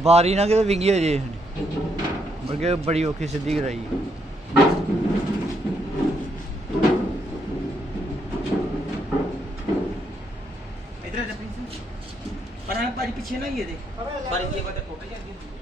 ਬਾਰੀ ਨਾ ਕਿਤੇ ਵਿੰਗੀ ਹੋ ਜੇ ਬਲਕਿ ਬੜੀ ਔਖੀ ਸਿੱਧੀ ਕਰਾਈ ਇਧਰ ਜਾ ਪ੍ਰਿੰਸ ਪਰ ਆ ਭਾਜੀ ਪਿੱਛੇ ਨਾ ਹੀ ਇਹਦੇ ਬਾਰੀ ਦੀ ਬਾਤ ਟੁੱਟ ਜਾਂਦੀ ਹੁੰਦੀ ਹੈ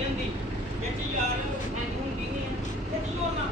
ਹੁੰਦੀ ਵਿੱਚ ਯਾਰ ਹੁੰਦੀ ਨਹੀਂ ਹੈ ਤੇ ਕੀ ਹੋਣਾ